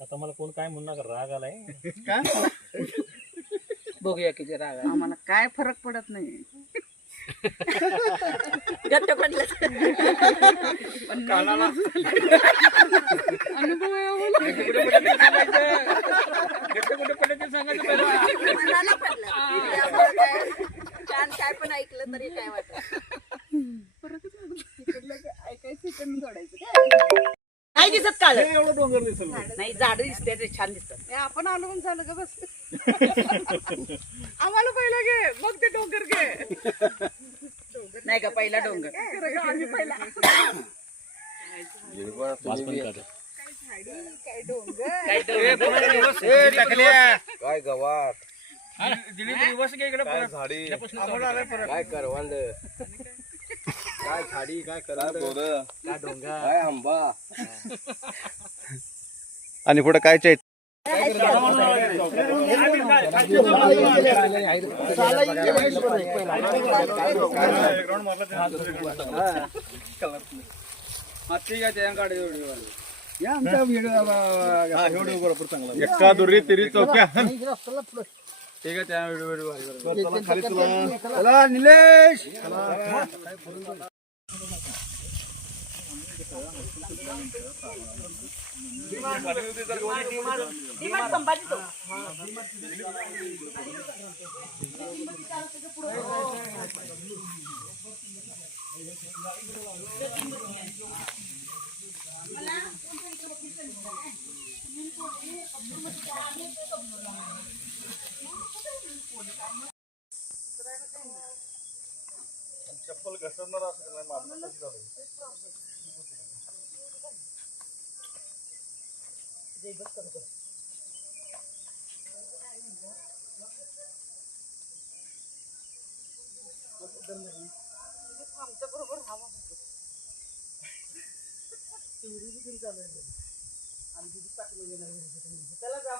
आता मला कोण काय म्हणणार राग आलाय का बघूया किती राग आहे. आम्हाला काय फरक पडत नाही घट्ट पडलं पण कानाला अनुभव आहे आम्हाला. कुठे पडलं सांगायचं पहिलं. मनाला पडलं त्यामुळे काय कान काय पण ऐकलं तरी काय वाटत फरकच पडत नाही. तिकडलं ते ऐकायचं इकडनं जोडायचं. नाही दिसत काळ एवढं डोंगर दिसलं नाही झाड दिसते ते छान दिसतात हे आपण आलो पण झालं का बस आम्हाला पहिला घे मग ते डोंगर घे नाही का पहिला डोंगर खरं का? आम्ही पहिला काय डोंगर काय गवात दिवस इकडे काय झाडी काय करवंद काय झाडी काय करवंद काय डोंगर काय आंबा आणि पुढे काय चैत एका दुरी तिरी चौक्या ठीक आहे त्या व्हिडिओ खाली तुला निलेश चप्पल घसरणार असं नाही मारणार आमच्या बरोबर हवा चला जा